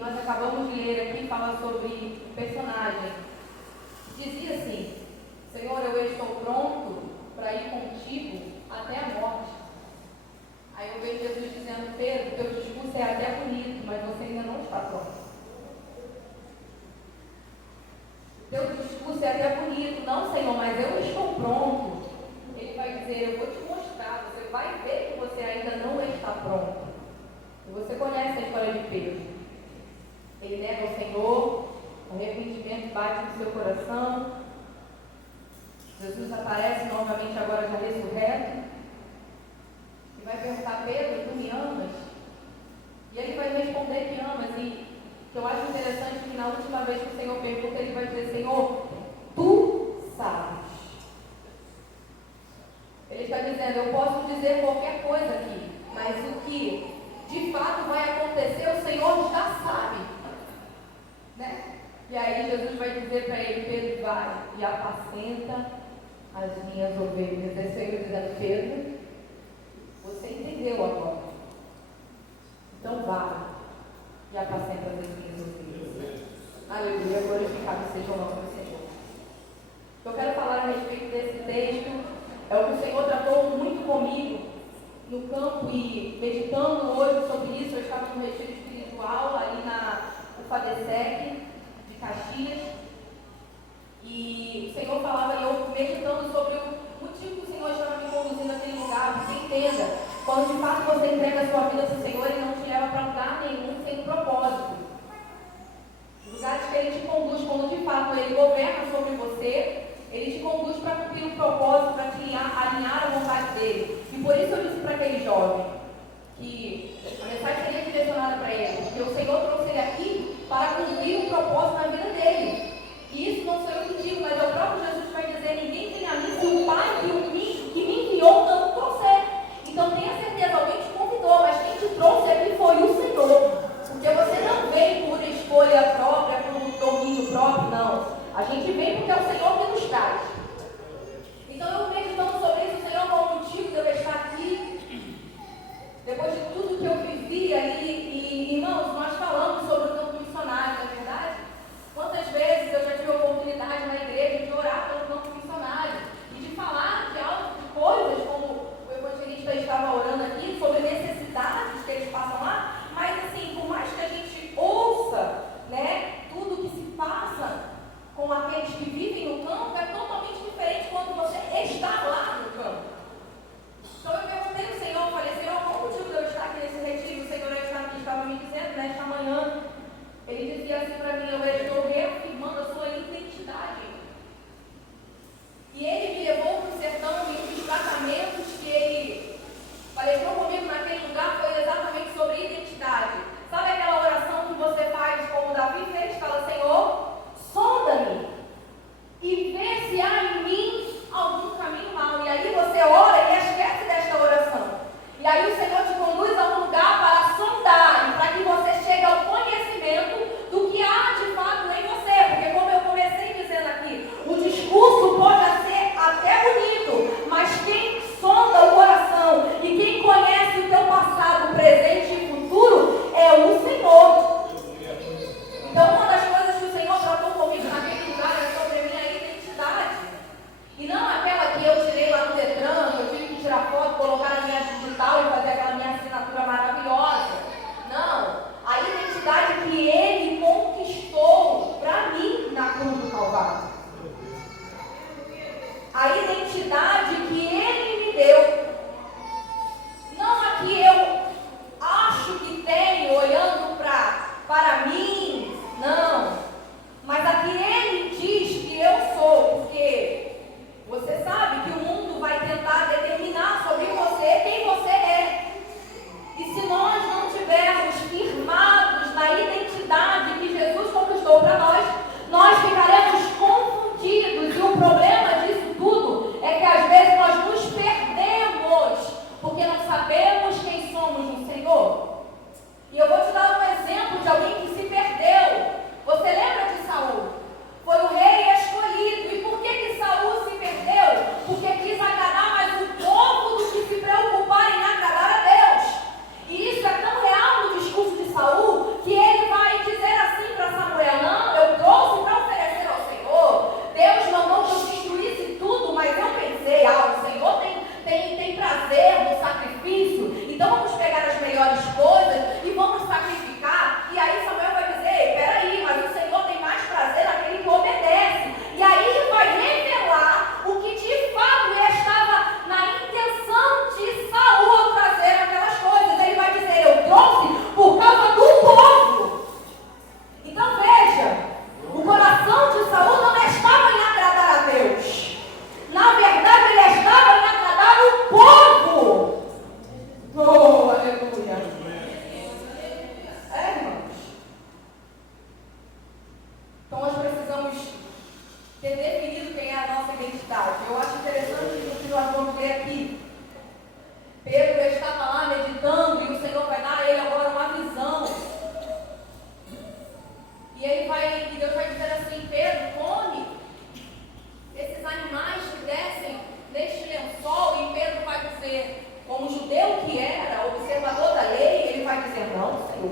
nós acabamos de ler aqui fala sobre o personagem. Dizia assim: Senhor, eu estou pronto para ir contigo até a morte. Aí eu vejo Jesus dizendo: Pedro, teu discurso é até bonito, mas você ainda não está pronto. Teu discurso é até bonito, não, Senhor, mas eu estou pronto. Ele vai dizer: eu vou te mostrar, você vai ver que você ainda não está pronto. E você conhece a história de Pedro. Ele nega o Senhor, o arrependimento bate no seu coração. Jesus aparece novamente agora já ressurreto. E vai perguntar: Pedro, tu me amas? E ele vai responder que amas. E o que eu acho interessante é que na última vez que o Senhor pergunta, ele vai dizer: Senhor, tu sabes. Ele está dizendo: eu posso dizer qualquer coisa aqui, mas o que de fato vai acontecer, o Senhor já sabe. Né? E aí Jesus vai dizer para ele: Pedro, vai e apacenta as minhas ovelhas. É o Senhor dizendo: Pedro, você entendeu agora. Então vai e apacenta as minhas ovelhas. Aleluia, glorificado seja o nome do Senhor. O que eu quero falar a respeito desse texto é o que o Senhor tratou muito comigo no campo, e meditando hoje sobre isso. Eu estava no retiro espiritual ali na UFADESEC de Caxias, e o Senhor falava, e eu meditando sobre o motivo que o Senhor estava me conduzindo naquele lugar. Você entenda, quando de fato você entrega a sua vida para o Senhor, Ele não te leva para lugar nenhum sem propósito. Os lugares que Ele te conduz, quando de fato Ele governa sobre você, Ele te conduz para cumprir o propósito, para te alinhar à vontade dEle. E por isso eu disse para aquele jovem que a mensagem seria direcionada para ele, porque o Senhor trouxe ele aqui para cumprir um propósito na vida dele. E isso não sou eu que digo, mas é o próprio Jesus que vai dizer: ninguém vem a mim se o Pai que me enviou não o trouxer. Então tenha certeza, alguém te convidou, mas quem te trouxe aqui foi o Senhor. Porque você não vem por escolha própria, por domínio próprio, não. A gente vem porque é o Senhor que nos traz. Então eu meditando sobre isso: Senhor, qual o motivo de eu estar aqui? Depois de tudo que eu vivi ali, e irmãos, nós falamos sobre o campo missionário, não é verdade? Quantas vezes eu já tive a oportunidade na igreja de orar pelo campo missionário e de falar de coisas, como o evangelista estava orando aqui, sobre necessidades que eles passam lá, mas assim, por mais que a gente ouça, né, tudo que se passa com aqueles que vivem no campo, é totalmente diferente quando você está lá no campo. Então eu perguntei ao Senhor, eu falei: Senhor, qual o motivo de eu estar aqui nesse retiro? O Senhor estava me dizendo nesta manhã. Ele dizia assim para mim: eu estou reafirmando a sua identidade. E ele me levou para o sertão, e um dos tratamentos que ele palestrou comigo naquele lugar foi exatamente sobre identidade. Sabe aquela oração que você faz como Davi fez? Fala: Senhor, sonda-me e vê se há em mim algum caminho mau. E aí você ora e esquece desta oração. E aí o Senhor te conduz a um lugar para sondar e para que você chegue ao conhecimento do que há de fato em você. Porque, como eu comecei dizendo aqui, o discurso pode ser até bonito, mas quem sonda o coração e quem conhece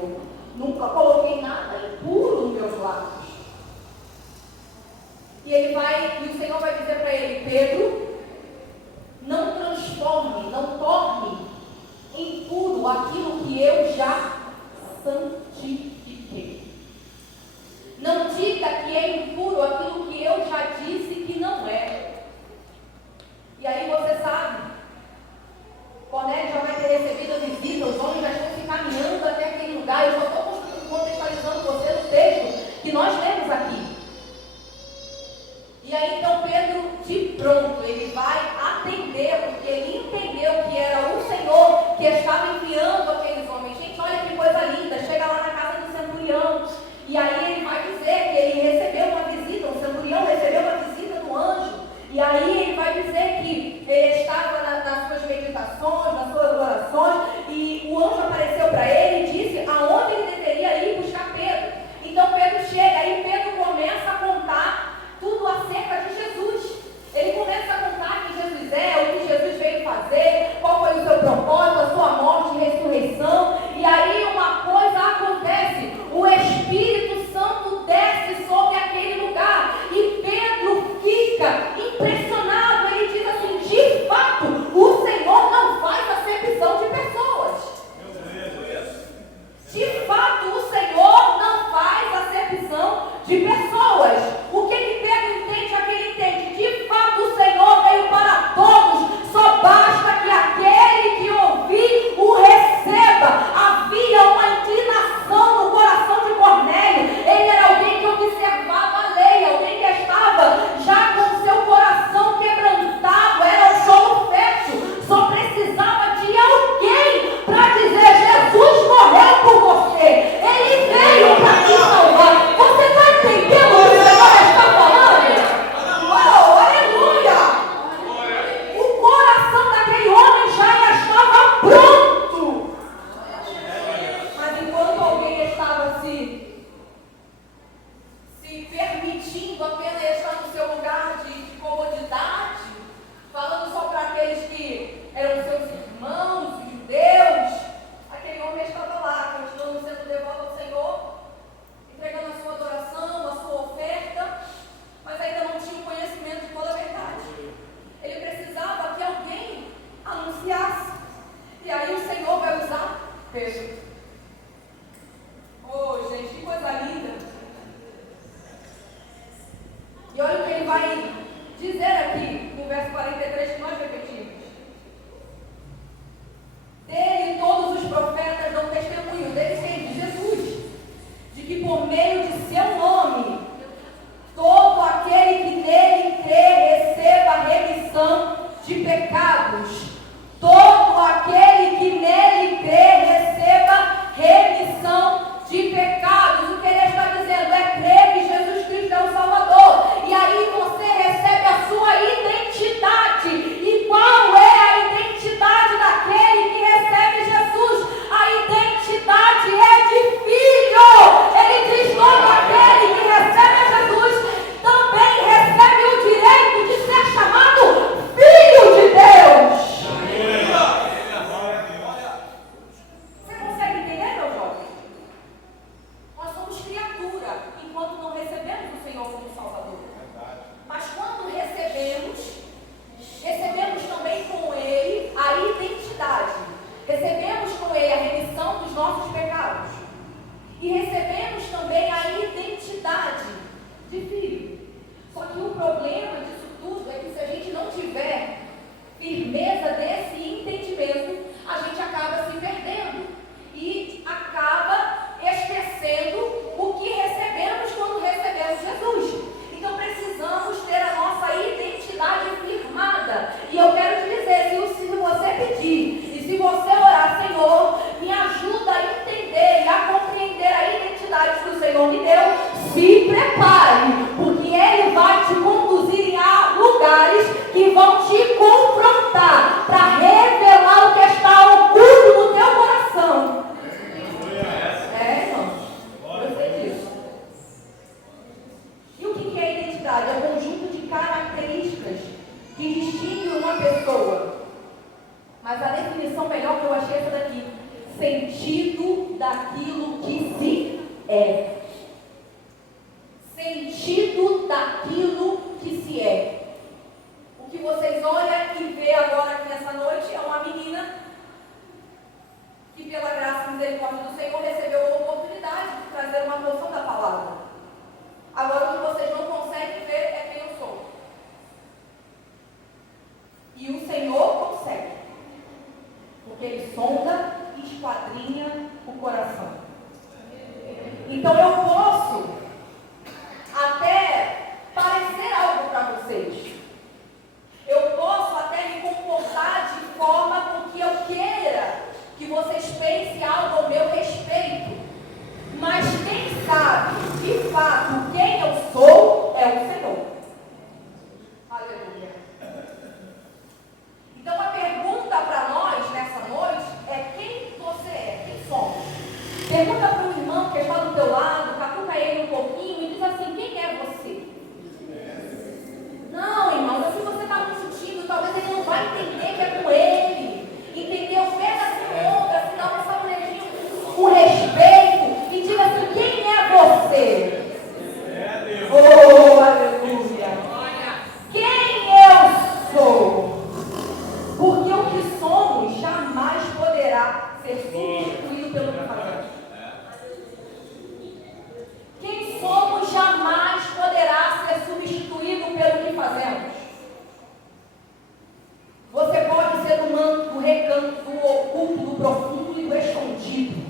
Eu nunca coloquei nada impuro nos meus lábios. E o Senhor vai dizer para ele: Pedro, não transforme, não torne impuro aquilo que eu já santifiquei. Não diga que é impuro aquilo que eu já disse que não é. E aí você sabe, Cornélio já vai ter recebido a visita, os homens já estão se caminhando até aquele lugar. Eu só estou contextualizando você no texto que nós lemos aqui. E aí então Pedro, de pronto, ele vai atender, porque ele entendeu que era o Senhor que estava enviando aqueles homens. Gente, olha que coisa linda, chega lá na casa do centurião, e aí ele vai dizer que ele recebeu uma visita, o centurião recebeu uma visita do anjo, e aí ele vai dizer que ele estava nas suas meditações, nas suas orações, e o anjo apareceu para ele e disse aonde ele deveria ir buscar Pedro. Então Pedro chega, e Pedro começa a contar tudo acerca de Jesus. Ele começa a contar quem Jesus é, o que Jesus veio fazer, qual foi o seu propósito, a sua morte e ressurreição. E aí uma coisa acontece, o Espírito Santo desce sobre aquele lugar e Pedro fica impressionado. Ele diz assim: de fato, o Senhor não faz acepção de pessoas. De fato, o Senhor não faz acepção de pessoas. O que Pedro entende é que ele entende: de fato, o Senhor veio para todos, só basta que aquele que ouvir o receba. Havia uma inclinação no coração de Cornélio. Ele era alguém que observava a lei, alguém que estava já com seu coração quebrantado, era um solo fértil, só precisava de alguém para dizer: Jesus morreu por você, ele veio para te salvar. Você está entendendo o que o Senhor está falando? Oh, aleluia! O coração daquele homem já estava pronto. Mas enquanto alguém estava se permitindo apenas estar no seu lugar de comodidade, falando só para aqueles que eram seus irmãos, judeus, aquele homem estava lá, continuando sendo devoto ao Senhor, entregando a sua adoração, a sua oferta, mas ainda não tinha o conhecimento de toda a verdade. Ele precisava que alguém anunciasse. E aí o Senhor vai usar Pedro. Oh, gente, que coisa linda. E olha o que ele vai dizer aqui no verso 43 que nós repetimos. Dele todos os profetas dão testemunho, dele quem? De Jesus, de que por meio de seu nome, todo aquele que nele crê receba a remissão de pecados. Todo aquele que nele crê receba remissão de pecados. O que ele está dizendo é crer que Jesus Cristo é o Salvador. E aí você recebe a sua identidade. E qual é a identidade daquele que recebe Jesus? A identidade é de filho. Ele diz: todo aquele que recebe Jesus também recebe o direito de ser chamado filho de Deus. Você consegue entender, meu jovem? Nós somos criatura enquanto não recebemos o Senhor como Salvador. Mas quando recebemos também com Ele a identidade. Recebemos com Ele a remissão dos nossos pecados. E recebemos também a identidade de filho. Só que o problema disso tudo é que se a gente não tiver firmeza desse entendimento, a gente acaba se perdendo. E acaba esquecendo o que recebemos quando recebemos Jesus. Então precisamos ter a nossa identidade firmada. E eu quero te dizer, se você pedir, e se você orar: Senhor, me ajuda a entender e a compreender a identidade que o Senhor me deu, se prepare, porque Ele vai te conduzir a lugares que vão te confrontar, para revelar o que está oculto no teu coração. Irmão, eu sei disso. E o que é identidade? É um conjunto de características que distinguem uma pessoa. Mas a definição melhor que eu achei é essa daqui: sentido daquilo é. Sentido daquilo que se é. O que vocês olham e vê agora aqui nessa noite é uma menina que, pela graça e misericórdia do Senhor, recebeu a oportunidade de trazer uma porção da palavra. Agora, o que vocês não conseguem ver é quem eu sou. E o Senhor consegue, porque Ele sonda e esquadrinha o coração. Então, eu posso até parecer algo para vocês. Eu posso até me comportar de forma com que eu queira que vocês pensem algo ao meu respeito. Mas quem sabe, de fato, quem eu sou é o Senhor. Aleluia. Então a pergunta para nós nessa noite é: quem você é? Quem somos? Pergunta para o irmão que está do teu lado, catuca ele um pouquinho e diz assim: quem é você? Não, irmão, se você está muito tímido, talvez ele não vai entender que é com ele. Entendeu? Pega essa onda, se dá essa mulherzinha com respeito e diga assim: quem é você? Oh, aleluia! Quem eu sou? Porque o que somos jamais poderá ser substituído pelo que fazemos. Quem somos jamais poderá ser substituído pelo que fazemos. Você pode ser do manto, do recanto, do oculto, do profundo e do escondido.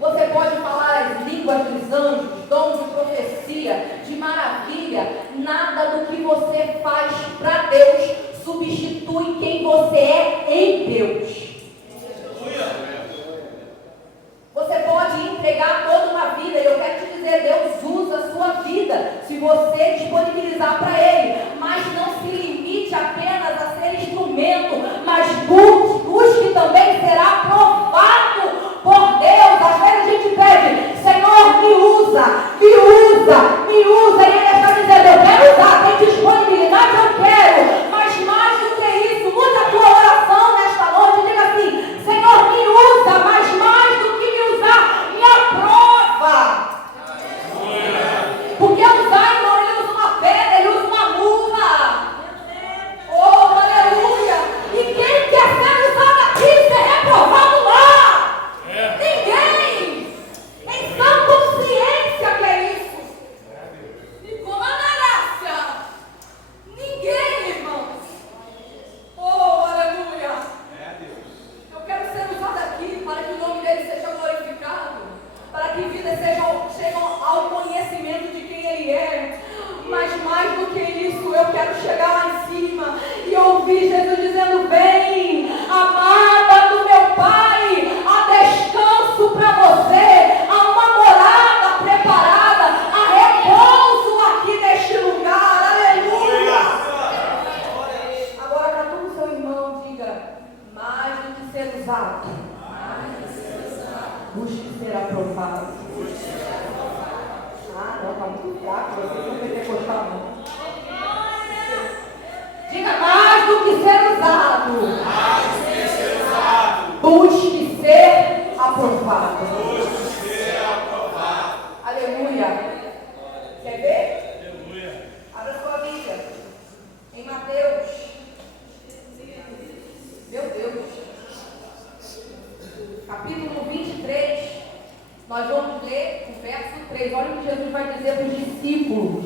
Você pode falar as línguas dos anjos, dons de profecia, de maravilha. Nada do que você faz para Deus substitui quem você é em Deus. Você pode entregar toda uma vida, e eu quero te dizer, Deus usa a sua vida, se você disponibilizar para Ele. Mas não se limite apenas a ser instrumento, mas busque também ser aprovado por Deus. Às vezes a gente pede: Senhor, me usa, me usa, me usa. E Ele está dizendo: eu quero usar, tem disponibilidade, eu quero. Mas mais do que isso, muda a tua oração nesta noite e diga assim: Senhor, me usa, mas mais do que me usar, me aprova. Porque usar, irmão, Ele usa uma pedra, Ele usa uma mula. Oh, aleluia. E quem quer ser usado aqui, ser reprovado lá? Ninguém. Em sã consciência que é isso. E com a graça. Ninguém, irmãos. Oh, aleluia. Eu quero ser usado aqui para que o nome dele seja glorificado, para que vidas chegam ao conhecimento de quem Ele é. Mas mais do que isso, eu quero chegar lá em cima e ouvir Jesus dizendo: vem, amada do meu Pai, há descanso para você, há uma morada preparada, há repouso aqui neste lugar. Aleluia! Agora, para todo o seu irmão, diga: mais do que ser usado, busque ser aprovado. Ah, não, está muito fraco, vocês não pentecostal não. Diga: mais do que ser usado, busque ser aprovado. Aleluia. Quer ver? Abra sua Bíblia em Mateus. Meu Deus. Capítulo 23. Nós vamos ler o verso 3. Olha o que Jesus vai dizer para os discípulos.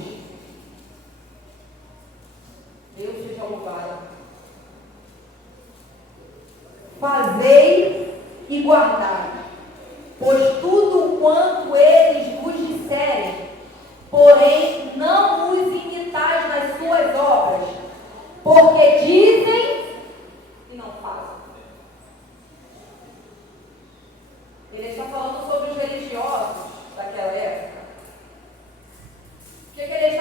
Deus seja louvado. Fazei e guardai, pois tudo quanto eles vos disserem, porém não os imitais nas suas obras, porque dizem e não fazem. Ele está falando sobre os religiosos daquela época. O que ele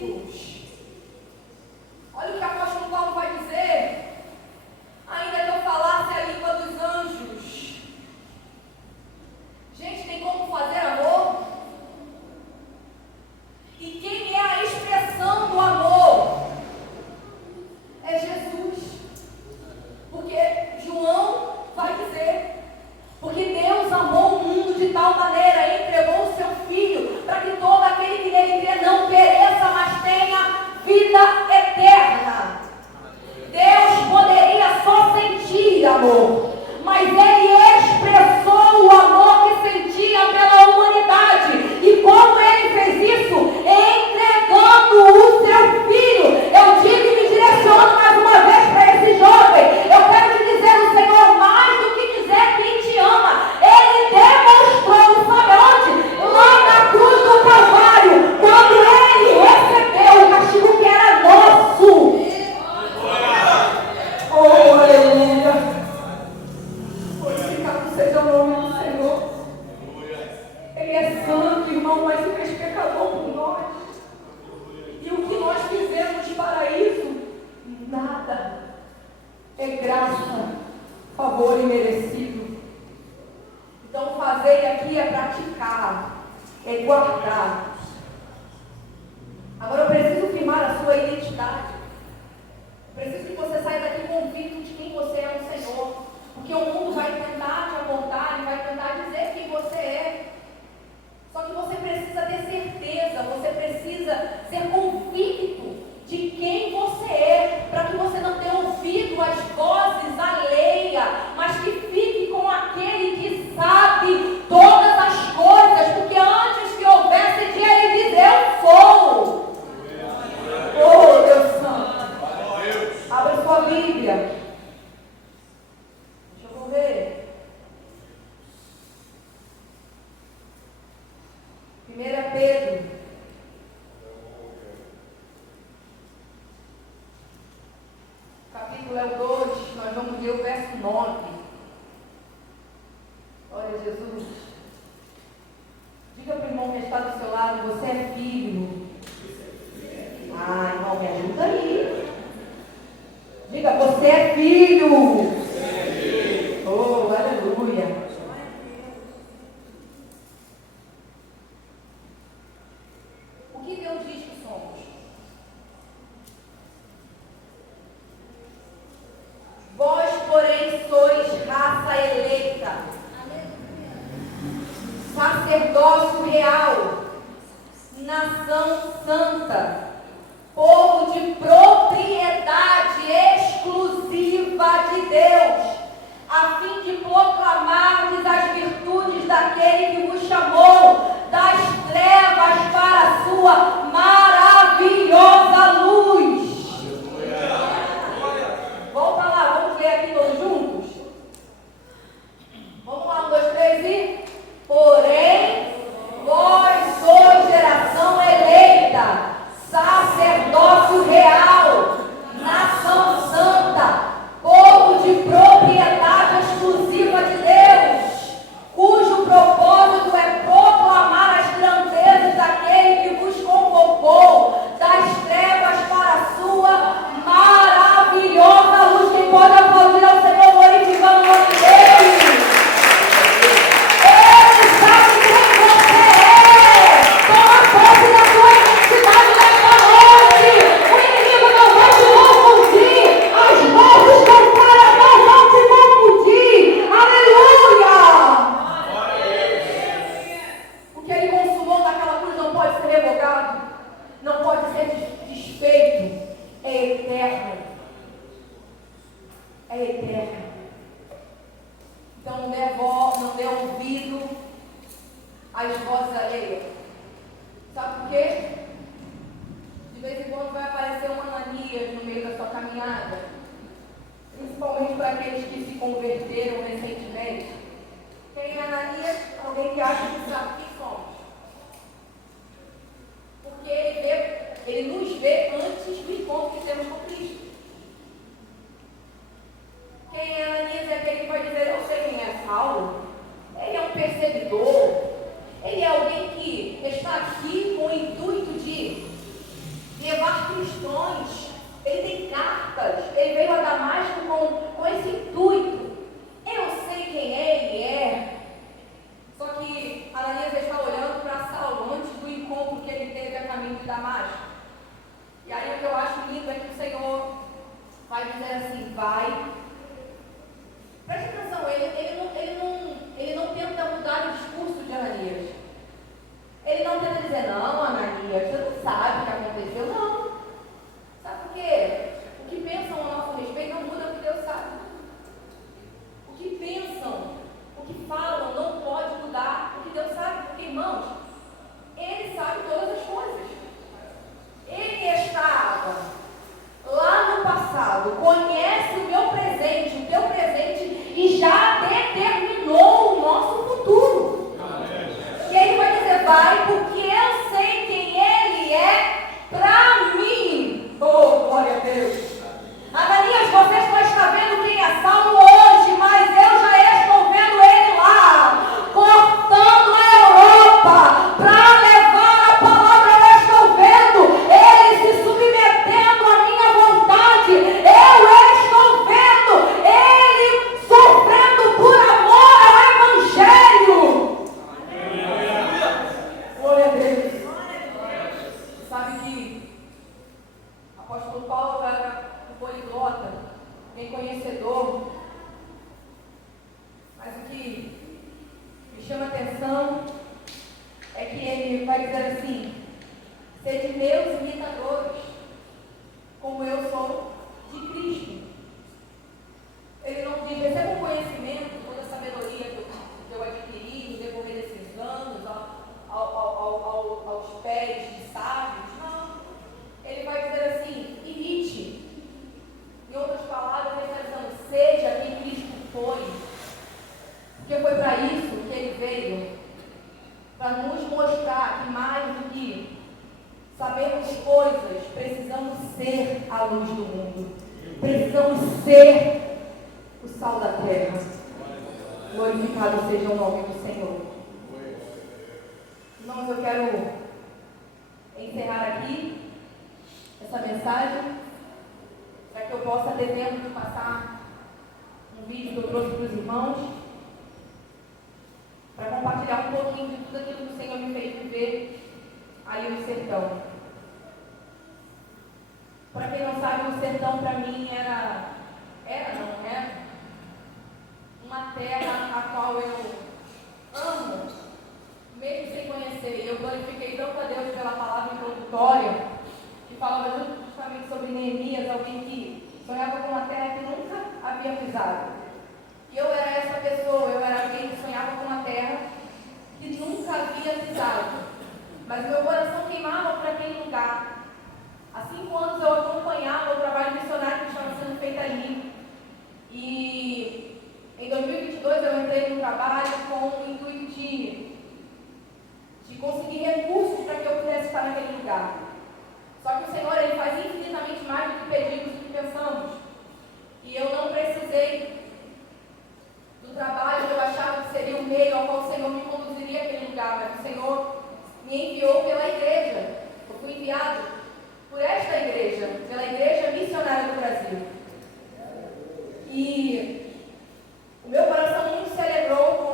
queridos, olha o que o apóstolo Paulo vai dizer. Ainda que eu falasse a língua dos anjos. Gente, tem como fazer amor? E quem é a expressão do amor? É Jesus. Porque João vai dizer, porque Deus amou o mundo de tal maneira, entregou o seu Filho, para que todo aquele que nele crê não pereça, mas tenha vida eterna. Deus poderia só sentir amor, mas Ele expressou o amor que sentia pela humanidade. E como Ele fez isso? Entregando o seu Filho. Eu digo e me direciono mais uma vez para esse jovem. Eu quero te dizer, o Senhor, mais do que dizer que te ama, Ele demonstrou, sabe onde? Lá na cruz do Calvário, quando Ele recebeu o castigo que era nosso. Oh, aleluia. Glorificado seja o nome do Senhor. Ele é santo, irmão, mas se fez pecador por nós. E o que nós fizemos para isso? Nada. É graça, favor imerecido. Então fazer aqui é praticar, é guardar. Agora eu preciso firmar a sua identidade. Preciso que você saia daqui convicto de quem você é no Senhor. Porque o mundo vai tentar te apontar e vai tentar dizer quem você é. Só que você precisa ter certeza, você precisa ser convicto de quem você é, para que você não tenha ouvido as vozes alheias, mas que fique com aquele que sabe todas as coisas, porque antes que houvesse de ele dizer, eu sou. Oh, Deus Santo. Abra sua Bíblia. Deixa eu ver. 1 Pedro. Capítulo é o 2, nós vamos ler o verso 9. Glória a Jesus. Diga para o irmão que está do seu lado, você é filho. Ah, irmão, me ajuda aí. Diga, você é filho. Oh, aleluia. O que Deus diz que somos? Vós, porém, sois raça eleita, sacerdócio real, nação santa, povo de propriedade exclusiva de Deus, a fim de proclamardes as virtudes daquele que vos chamou das trevas para a sua maravilhosa luz. Volta lá, vamos ler aqui todos juntos? Vamos lá, 1, 2, 3 e... Porém, vós sois geração eleita, sacerdócio real, nação santa, povo de propriedade exclusiva de Deus, cujo propósito é proclamar as grandezas daquele que vos convocou das trevas para a sua maravilhosa luz. Quem pode aplaudir ao Senhor glorificando o nome dele? Ele sabe quem você é. Toma posse da sua identidade nesta noite. O inimigo não vai te confundir. As vozes contrárias não vão te confundir. Aleluia! O que ele consumou naquela cruz não pode ser revogado, não pode ser desfeito. É eterno. É eterno. Então não dê ouvido às vozes alheias. Sabe por quê? De vez em quando vai aparecer uma Ananias no meio da sua caminhada. Principalmente para aqueles que se converteram recentemente. Quem é Ananias? Alguém que acha que sabe quem somos. Porque ele nos vê antes do encontro que temos com Cristo. Quem é Ananias é aquele que vai dizer, eu sei quem é Saulo. Ele é um perseguidor. Ele é alguém que está aqui com o intuito de acha? E aí o que eu acho lindo é que o Senhor vai dizer assim, vai. Preste atenção, ele não tenta mudar o discurso de Ananias. Ele não tenta dizer, não, Ananias, você não sabe o que aconteceu, não. Sabe por quê? O que pensam a nosso respeito não muda o que Deus sabe. O que pensam, o que falam não pode mudar o que Deus sabe, porque, irmãos, Ele sabe todas as coisas. Ele estava lá no passado, conhece o meu presente, o teu presente, e já determinou o nosso futuro. E ele vai dizer, vai, porque eu sei quem Ele é para mim. Oh, glória a Deus. Ananias, você só está vendo quem é Saulo hoje, mas eu já estou vendo ele lá, cortando a Europa, para levar a palavra. Eu estou vendo ele se submetendo à minha vontade. Eu estou vendo ele sofrendo por amor ao Evangelho. Glória a Deus. Sabe que o apóstolo Paulo era poliglota, bem conhecedor, mas o que me chama a atenção é que ele vai dizer assim, sede meus imitadores, como eu sou de Cristo. Ele não diz, receba um conhecimento, toda a sabedoria que eu adquiri no decorrer desses anos, aos pés de sábios. Não. Ele vai dizer assim, imite. Em outras palavras, ele está dizendo, seja quem Cristo foi. Porque foi para isso que ele veio. Para nos mostrar que mais do que sabermos coisas, precisamos ser a luz do mundo. Precisamos ser o sal da terra. Glorificado seja o nome do Senhor. Irmãos, eu quero encerrar aqui essa mensagem, para que eu possa ter tempo de passar um vídeo que eu trouxe para os irmãos, para compartilhar um pouquinho de tudo aquilo que o Senhor me fez viver ali no sertão. Para quem não sabe, o sertão para mim era uma terra a qual eu amo, mesmo sem conhecer. Eu glorifiquei tanto a Deus pela palavra introdutória, que falava justamente sobre Neemias, alguém que sonhava com uma terra que nunca havia pisado. E eu era essa pessoa, eu era alguém que sonhava com uma terra que nunca havia pisado. Mas meu coração queimava por aquele lugar. Há 5 anos eu acompanhava o trabalho missionário que estava sendo feito ali. E em 2022 eu entrei no trabalho com o intuito de conseguir recursos para que eu pudesse estar naquele lugar. Só que o Senhor, Ele faz infinitamente mais do que pedimos, do que pensamos. E eu não precisei do trabalho que eu achava que seria o meio ao qual o Senhor me conduziria àquele lugar, mas o Senhor me enviou pela igreja. Eu fui enviado por esta igreja, pela Igreja Missionária do Brasil. E o meu coração muito se alegrou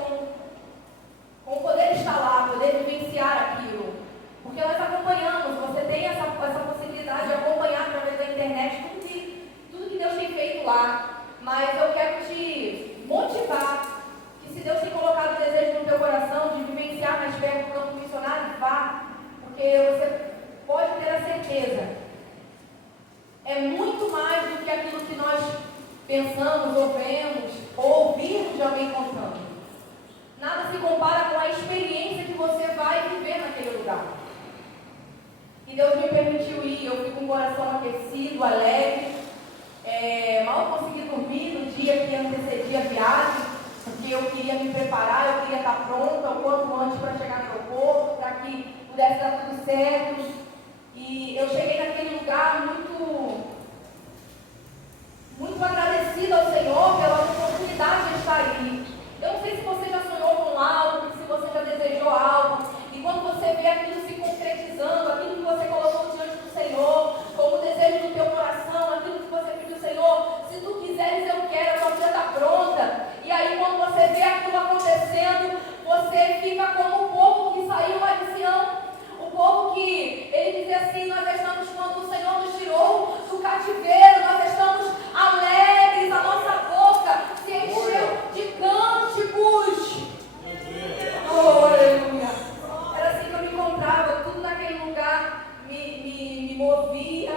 com poder estar lá, poder vivenciar aquilo. Porque nós acompanhamos, você tem essa possibilidade de acompanhar através da internet tudo que Deus tem feito lá. Mas eu quero te motivar que se Deus tem colocado o desejo no teu coração de vivenciar mais perto do campo missionário, vá. Porque você pode ter a certeza, é muito mais do que aquilo que nós pensamos ou vemos ou ouvimos de alguém contando. Nada se compara com a experiência que você vai viver naquele lugar. E Deus me permitiu ir, eu fui com o coração aquecido, alegre. Mal consegui dormir no dia que antecedia a viagem, porque eu queria me preparar, eu queria estar pronta o quanto antes para chegar no aeroporto, para que pudesse dar tudo certo. E eu cheguei naquele lugar muito agradecida ao Senhor pela oportunidade de estar ali. Eu não sei se você já sonhou com algo, se você já desejou algo, e quando você vê aquilo se concretizando, aquilo que você colocou diante do Senhor, como desejo do teu coração, aquilo que você pediu, Senhor, se tu quiseres eu quero, a tua vida está pronta. E aí quando você vê aquilo acontecendo, você fica como o povo que saiu lá de Sião, o povo que movia,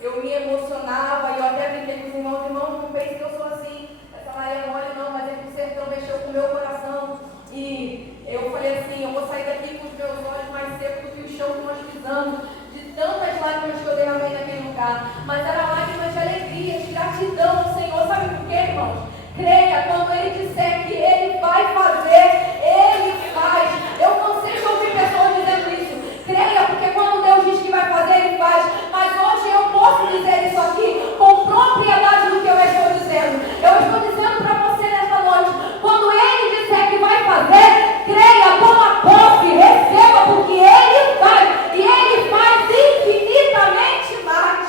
eu me emocionava, e eu até brinquei com os irmãos, não pense que eu sou assim, essa Maria mole não, mas é que o sertão mexeu com o meu coração. E eu falei assim, eu vou sair daqui com os meus olhos mais secos do que o chão que nós pisamos, de tantas lágrimas que eu derramei naquele lugar. Mas eram lágrimas de alegria, de gratidão ao Senhor. Sabe por quê, irmãos? Creia, quando Ele disser que Ele vai fazer, Ele faz. Eu cansei de ouvir pessoas dizendo isso. Creia, porque quando Deus diz que vai fazer, Ele faz. Mas hoje eu posso dizer isso aqui com propriedade do que eu estou dizendo. Eu estou dizendo para você nesta noite, quando Ele disser que vai fazer, creia, toma posse, receba, porque Ele faz. E Ele faz infinitamente mais.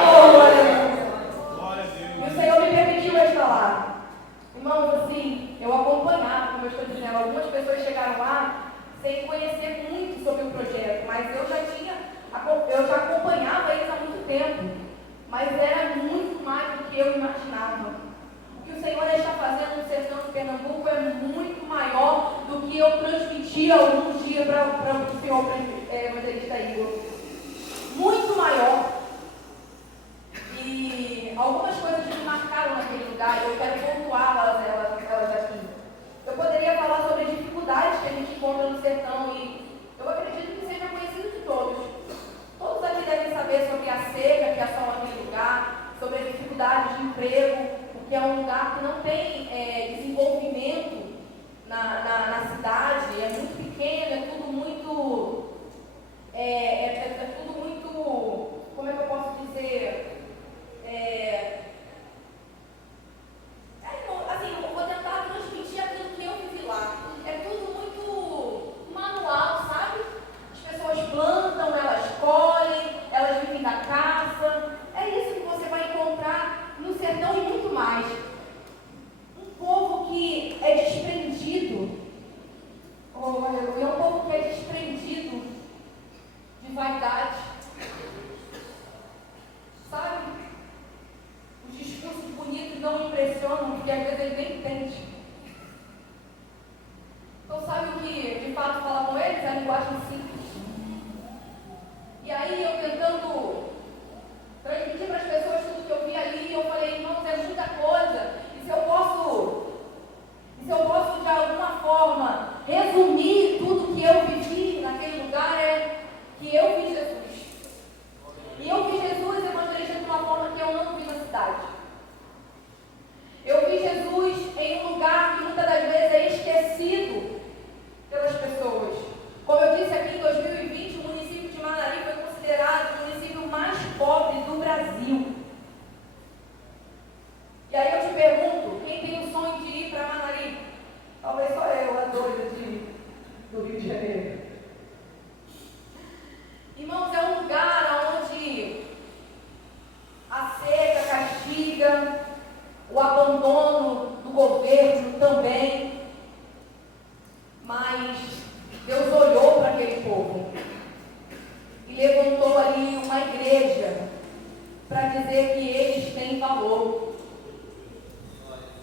Oh, glória a Deus. E o Senhor me permitiu esta lá. Irmãos, assim, eu acompanhava, como eu estou dizendo, algumas pessoas chegaram lá sem conhecer muito sobre o projeto, mas eu já acompanhava eles há muito tempo, mas era muito mais do que eu imaginava. O que o Senhor está fazendo no sertão de Pernambuco é muito maior do que eu transmiti alguns dias para o senhor evangelista Igor. Muito maior. E algumas coisas me marcaram naquele lugar, e eu quero pontuar elas aqui. Eu poderia falar sobre as dificuldades que a gente encontra no sertão, e eu acredito que seja conhecido de todos. Todos aqui devem saber sobre a seca que assola aquele lugar, sobre as dificuldades de emprego, porque é um lugar que não tem desenvolvimento na cidade, é muito pequeno, é tudo muito, como é que eu posso dizer? Assim, eu vou tentar transmitir aquilo que eu vivi lá. É tudo muito manual, sabe? As pessoas plantam, elas colhem, elas vivem da caça. É isso que você vai encontrar no sertão e muito mais. Um povo que é desprendido. É um povo que é desprendido de vaidade. Sabe? Os discursos bonitos não impressionam, porque às vezes ele nem entende. Então sabe o que de fato fala com eles? A linguagem simples. E aí eu tentando transmitir para as pessoas tudo que eu vi ali, eu falei, irmãos, é muita coisa. E se eu posso de alguma forma resumir tudo que eu vivi naquele lugar, é que eu vi Jesus. E eu vi Jesus evangelista de uma forma que eu não vi na cidade. Eu vi Jesus em um lugar que muitas das vezes é esquecido pelas pessoas. Como eu disse aqui, em 2020, o município de Manari foi considerado o município mais pobre do Brasil. E aí eu te pergunto, quem tem o sonho de ir para Manari? Talvez só eu, a doida do Rio de Janeiro. Irmãos, é um lugar onde a seca castiga, o abandono do governo também, mas Deus olhou para aquele povo e levantou ali uma igreja para dizer que eles têm valor.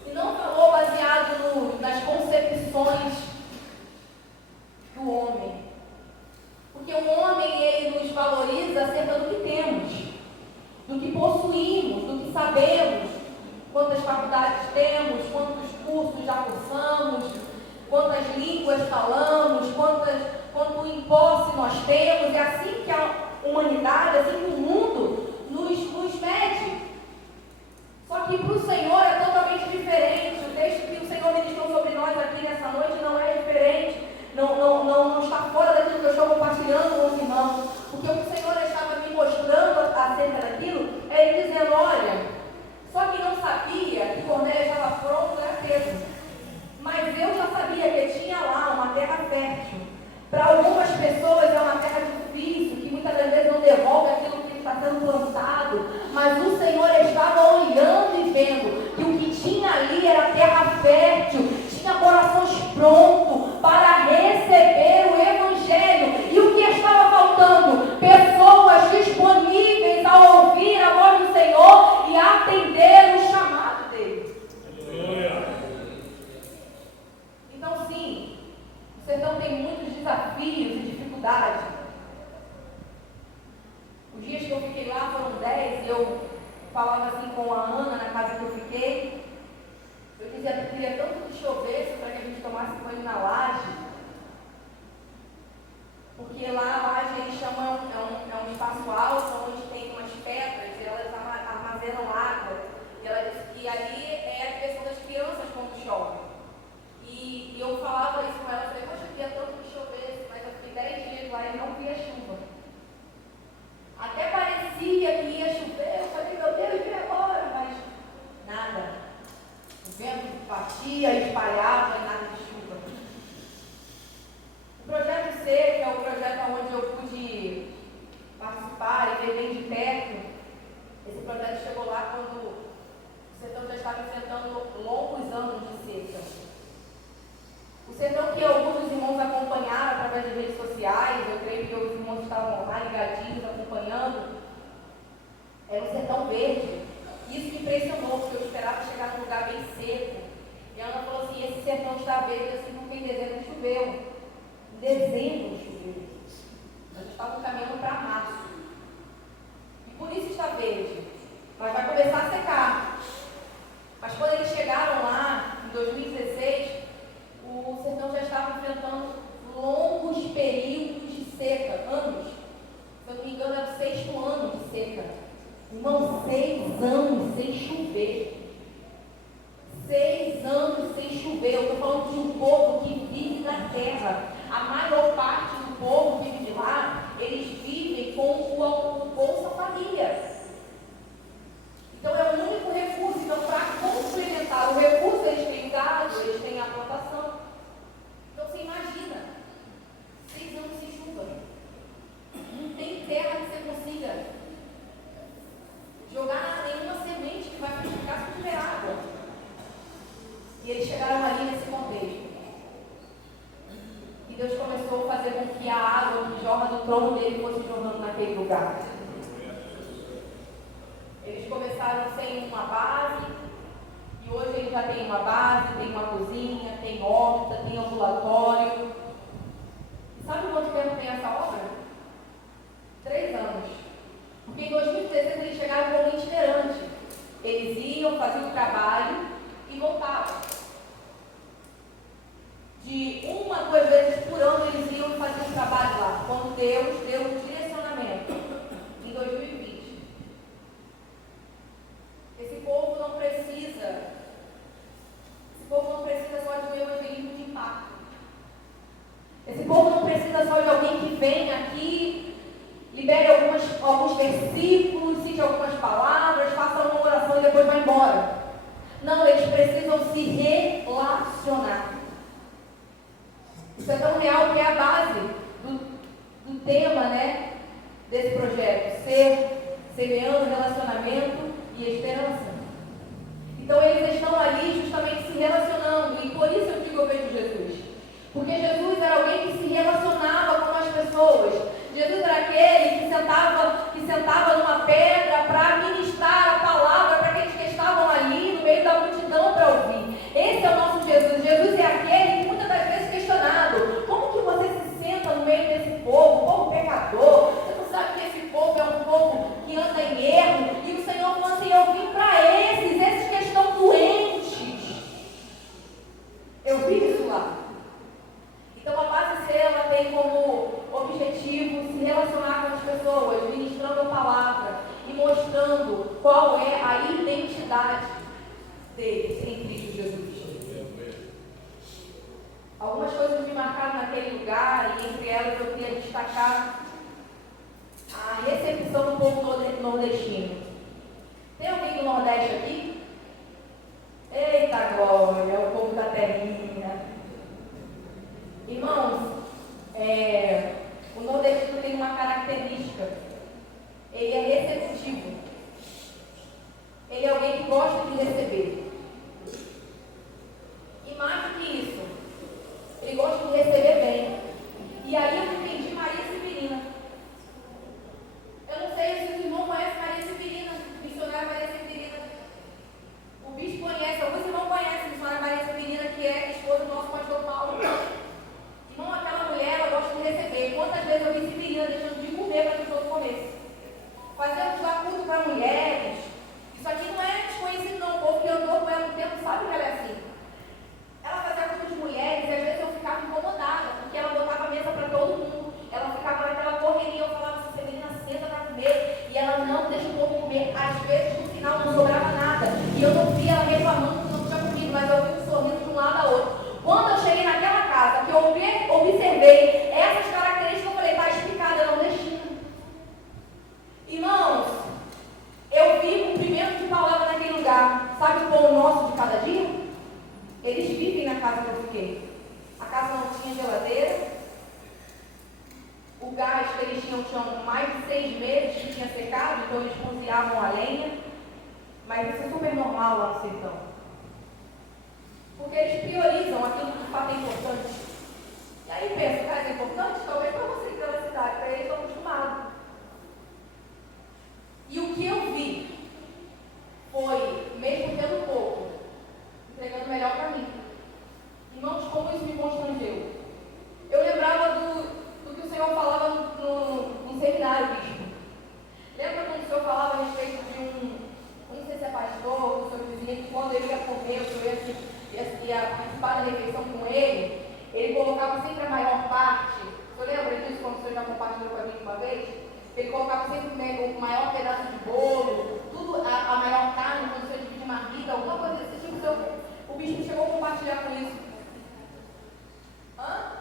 E não valor baseado nas concepções do homem. Porque o homem, ele nos valoriza acerca do que temos, do que possuímos, do que sabemos, quantas faculdades temos, quantos cursos já cursamos, quantas línguas falamos, quanto em posse nós temos. É assim que a humanidade, assim que o mundo nos mede. Só que para o Senhor é totalmente diferente. O texto que o Senhor ministrou sobre nós aqui nessa noite não é diferente. Não está fora daquilo que eu estou compartilhando com os irmãos. Porque o que o Senhor estava me mostrando acerca daquilo é Ele dizendo, olha, só que não sabia que Cornélio estava pronto era Pedro. Mas eu já sabia que tinha lá uma terra fértil. Para algumas pessoas é uma terra difícil, que muitas falava assim com a Ana na casa que eu fiquei. Eu dizia que eu queria tanto que chovesse para que a gente tomasse banho na laje. Porque lá a laje eles chamam, é um espaço alto, onde tem umas pedras e elas armazenam água. E ela disse que ali é a questão das crianças quando chove. E eu falava isso com ela, eu falei, poxa, eu queria tanto que chovesse, mas eu fiquei 10 dias lá e não via chuva. Até parecia que ia chover, eu falei, meu Deus, e agora? Mas nada. O vento batia, espalhava e nada de chuva. O projeto C, que é o projeto onde eu pude participar e ver bem de perto, esse projeto chegou lá quando o sertão já estava enfrentando longos anos de seca. O sertão que alguns dos irmãos acompanharam através das redes sociais, eu creio que os irmãos estavam lá ligadinhos, acompanhando, era um sertão verde. Isso me impressionou, porque eu esperava chegar num lugar bem seco. E a Ana falou assim, esse sertão está verde assim porque em dezembro choveu. Em dezembro choveu. Nós estávamos caminhando para março. E por isso está verde. Mas vai começar a secar. Mas quando eles chegaram lá, em 2016, o sertão já estava enfrentando longos períodos de seca, anos. Se eu não me engano, era o 6º ano de seca. Irmão, 6 anos sem chover. 6 anos sem chover. Eu estou falando de um povo que vive na terra. A maior parte do povo que vive lá, eles vivem com o Bolsa Família. Então é o único recurso. Então, para complementar o recurso, eles têm o gado, eles têm a plantação. Então você imagina, 6 anos sem chuva. Não tem terra que você consiga jogar nenhuma semente que vai frutificar se tiver água. E eles chegaram ali nesse contexto. E Deus começou a fazer com que a água que jorra do trono dele fosse jorrando naquele lugar. Eles começaram sem uma base, e hoje eles já têm uma base, tem uma cozinha, tem horta, tem ambulatório. E sabe quanto tempo tem essa obra? 3 anos. Porque em 2016 eles chegaram como itinerante. Eles iam, faziam o trabalho e voltavam. De 1 a 2 vezes por ano eles iam e faziam o trabalho lá, quando Deus deu um direcionamento. Em 2020. Esse povo não precisa só de um evangelismo de impacto. Esse povo não precisa só de alguém que venha aqui, libere alguns versículos, cite algumas palavras, faça uma oração e depois vai embora. Não, eles precisam se relacionar. Isso é tão real que é a base do tema, né, desse projeto. Ser semeando relacionamento e esperança. Então eles estão ali justamente se relacionando. E por isso eu digo, eu vejo Jesus. Porque Jesus era alguém que se relacionava com as pessoas. Jesus era aquele que sentava numa pedra para ministrar a palavra para aqueles que estavam ali no meio da multidão para ouvir. Esse é o nosso Jesus. Jesus é aquele que muitas das vezes questionado. Como que você se senta no meio desse povo pecador? Você não sabe que esse povo é um povo que anda em erro? E o Senhor falou assim, eu vim para esses que estão doentes. Eu vi isso lá. Então a base C, ela tem como objetivo se relacionar com as pessoas, ministrando a palavra e mostrando qual é a identidade deles em Cristo Jesus. Algumas coisas me marcaram naquele lugar e entre elas eu queria destacar a recepção do povo nordestino. Tem alguém do Nordeste aqui? Eita glória, é o povo da terrinha. Irmãos, o nordestino tem uma característica. Ele é receptivo. Ele é alguém que gosta de receber. E mais do que isso, ele gosta de receber bem. E aí eu entendi Maria Severina. Eu não sei se os irmãos conhecem Maria Severina, missionária Maria Severina. O bispo conhece, alguns irmãos conhecem a missionária Maria Severina, que é esposa do nosso pastor Paulo. Irmão, aquela mulher, ela gosta de receber. Quantas vezes eu vi Severina deixando de comer para que os outros comessem? Fazemos lá culto para mulheres, Isso aqui não é desconhecido não, o povo que andou com ela um tempo sabe que ela é assim. Ela fazia culto de mulheres e às vezes eu ficava incomodada, porque ela botava a mesa para todo mundo, ela ficava naquela correria, eu falava assim, menina, senta para comer, e ela não deixa o povo comer, às vezes no final não sobrava nada, e eu não via ela reclamando que não tinha comido, mas eu vi um sorriso de um lado a outro. Quando eu cheguei naquela casa, que eu observei essas características, eu falei, tá explicada, ela não deixa. Irmãos, eu vi cumprimento de palavra naquele lugar. Sabe o pão nosso de cada dia? Eles vivem na casa que eu fiquei. A casa não tinha geladeira. O gás que eles tinham mais de 6 meses que tinha secado, então eles cozinhavam a lenha. Mas isso é super normal lá no sertão. Porque eles priorizam aquilo que de fato é importante. E aí pensa, casa é importante? Talvez para você que está na cidade, para eles estão acostumados. E o que eu vi foi, mesmo tendo pouco, entregando melhor para mim. Irmãos, como isso me constrangeu. Eu lembrava do que o Senhor falava no seminário, bispo. Lembra quando o Senhor falava a respeito de não sei se é pastor, o Senhor dizia que quando ele ia comer, o Senhor ia participar da refeição com ele colocava sempre a maior parte. Você lembra disso quando o Senhor já compartilhou com a gente uma vez? Ele colocava sempre o maior pedaço de bolo, tudo, a maior carne, quando o Senhor divide marmita, alguma coisa desse tipo. O bispo chegou a compartilhar com isso. Hã?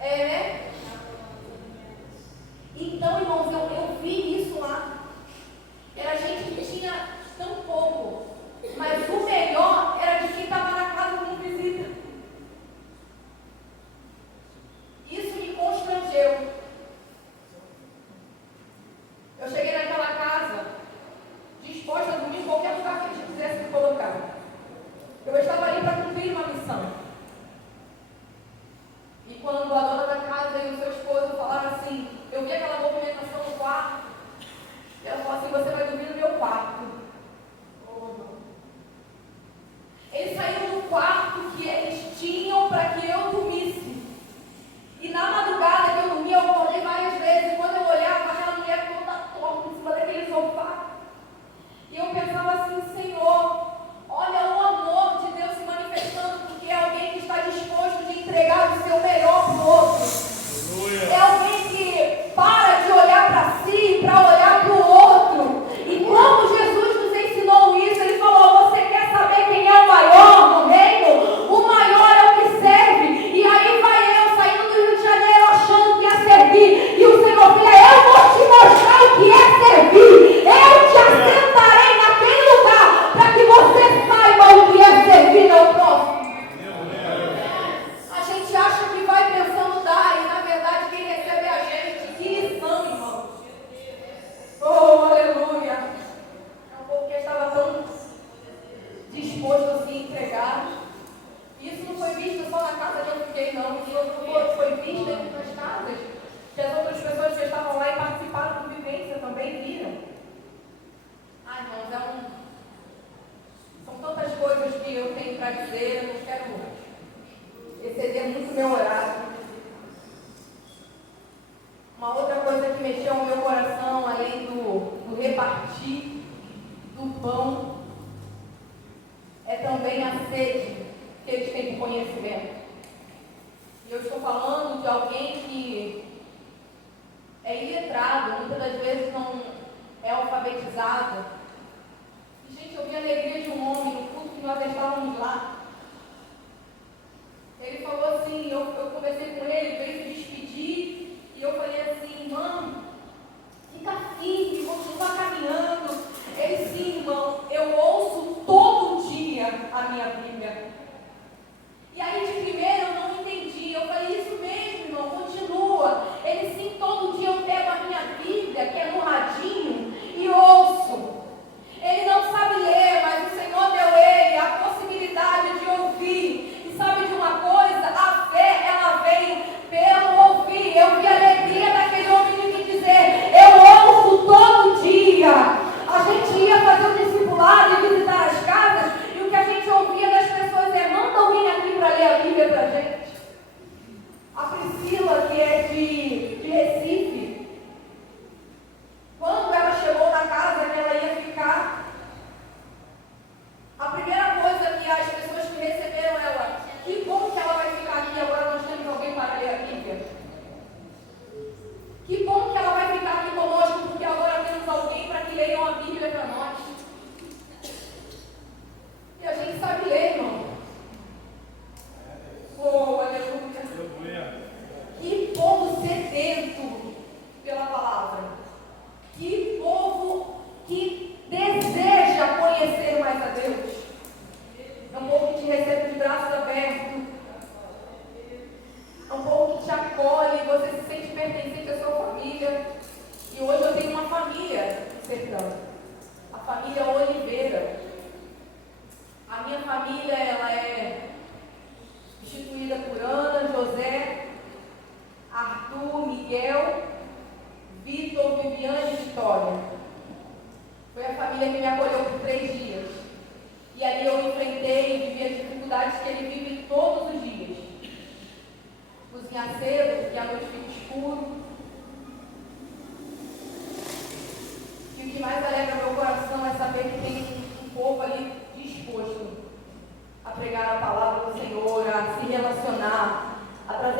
É, né? Então, irmãos, eu vi isso lá. Era gente que tinha tão pouco, mas o melhor era de quem estava na casa com visita. Isso me constrangeu. Eu cheguei naquela casa disposta a dormir em qualquer lugar que eles quisessem me colocar. Eu estava ali para cumprir uma missão. E quando a dona da casa e o seu esposo falaram assim, eu vi aquela movimentação no quarto, e ela falou assim, você vai dormir no meu quarto. Eles saíram do quarto que eles tinham para que eu dormisse. E na madrugada que eu dormia, eu acordei várias vezes. E quando eu olhava, aquela mulher toda torta em cima daquele sofá. E eu pensava assim, Senhor, olha o amor de Deus se manifestando, porque é alguém que está disposto de entregar o seu melhor para o outro. É alguém que para de olhar para si, para olhar para o outro. E como Jesus nos ensinou isso, ele falou, você quer saber quem é o maior no reino? O maior é o que serve. E aí vai eu saindo do Rio de Janeiro achando que é servir. E o Senhor, filha, eu vou te mostrar o que é servir. Eu te assentarei naquele lugar para que você saiba o que é servir ao próximo. A gente acha que vai pensando dar, e na verdade quem recebe é a gente. Que lição, irmão. Oh, aleluia. É um povo que estava tão disposto a se entregar. Isso não foi visto só na casa que eu fiquei, não. Isso foi visto dentro das casas. Que as outras pessoas que estavam lá e participaram do vivência também viram. Ai, irmãos, são tantas coisas que eu tenho para dizer, eu não quero exceder muito meu horário. Uma outra coisa que mexeu no meu coração, além do repartir do pão, é também a sede que eles têm de conhecimento. E eu estou falando de alguém que é iletrado, muitas das vezes não é alfabetizado. E, gente, eu vi a alegria de um homem no culto que nós estávamos lá. Ele falou assim, eu conversei com ele, veio se despedir, e eu falei assim, irmão, fica firme, continua caminhando. Ele, sim, irmão, eu ouço todo dia a minha Bíblia. E aí de primeiro eu não entendi, eu falei, isso mesmo, irmão, continua. Ele, sim, todo dia eu pego a minha Bíblia, que é no radinho, e ouço. Ele não sabe ler, mas o Senhor deu ele a possibilidade de ouvir. E sabe de uma coisa? A fé, ela veio pelo ouvir. Eu vi a alegria daquele homem me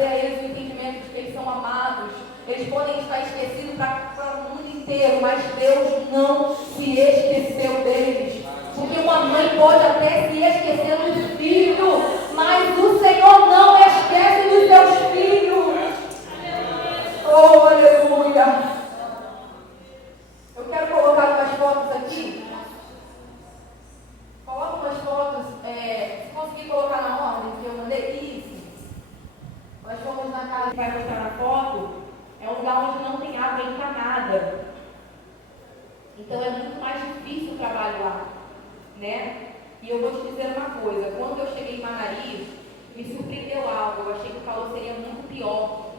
trazer a eles o entendimento de que eles são amados. Eles podem estar esquecidos para o mundo inteiro, mas Deus não se esqueceu deles. Porque uma mãe pode até se esquecer do filho, mas o Senhor não esquece dos seus filhos. Oh, aleluia! Eu quero colocar umas fotos aqui. Coloca umas fotos, se conseguir colocar na ordem que eu mandei. Isso. Nós fomos na casa que vai mostrar na foto. É um lugar onde não tem água encanada. Então é muito mais difícil o trabalho lá, né? E eu vou te dizer uma coisa. Quando eu cheguei em Manaus, me surpreendeu algo. Eu achei que o calor seria muito pior.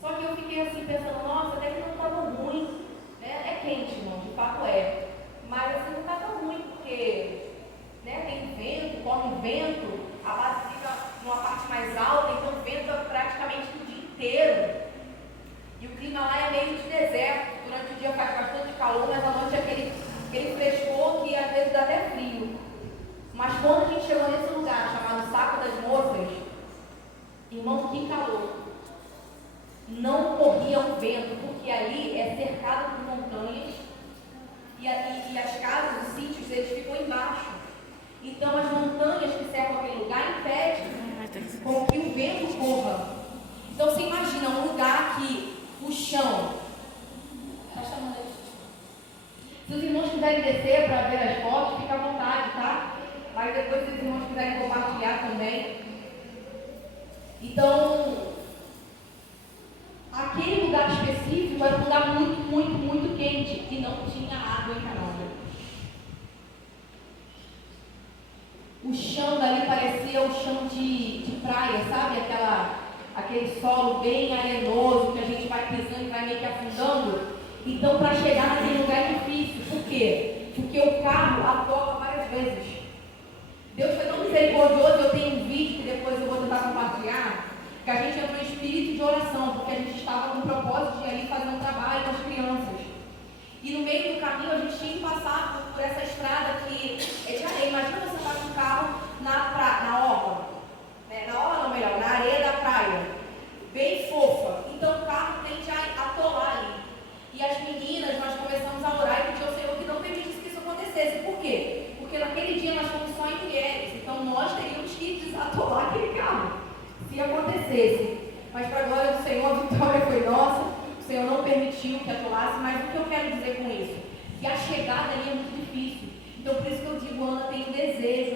Só que eu fiquei assim pensando, nossa, até que não está tão ruim. É quente, irmão, de fato é. Mas assim não está tão ruim, porque tem vento, corre vento, a base fica numa parte mais alta, então venta praticamente o dia inteiro. E o clima lá é meio de deserto. Durante o dia faz bastante calor, mas à noite é aquele frescor que às vezes dá até frio. Mas quando a gente chegou nesse lugar chamado Saco das Moças, irmão, que calor! Não corria um vento, porque ali é cercado por montanhas e as casas, os sítios, eles ficam embaixo. Então as montanhas que cercam aquele lugar impedem com que o vento corra. Então você imagina um lugar que o chão. Se os irmãos quiserem descer para ver as fotos, fica à vontade, tá? Mas depois, se os irmãos quiserem compartilhar também. Então, aquele lugar específico era um lugar muito, muito, muito quente e não tinha água encanada. O chão dali parecia o chão de praia, sabe? Aquele solo bem arenoso que a gente vai pisando e vai meio que afundando. Então, para chegar naquele lugar é difícil. Por quê? Porque o carro atola várias vezes. Deus foi tão misericordioso, eu tenho um vídeo que depois eu vou tentar compartilhar, que a gente entrou em espírito de oração, porque a gente estava com o propósito de ir ali fazer um trabalho com as crianças. E no meio do caminho a gente tinha que passar por essa estrada que é de areia. Imagina você estar com o carro na orla. Na orla não, melhor, na areia da praia. Bem fofa. Então o carro tende a atolar ali. E as meninas, nós começamos a orar e pedir ao Senhor que não permitisse que isso acontecesse. Por quê? Porque naquele dia nós fomos só em mulheres. Então nós teríamos que desatolar aquele carro, se acontecesse. Mas para a glória do Senhor, a vitória foi nossa. O Senhor não permitiu que atolasse. Mas o que eu quero dizer com isso? Que a chegada ali é muito difícil. Então por isso que eu digo, Ana tem um desejo,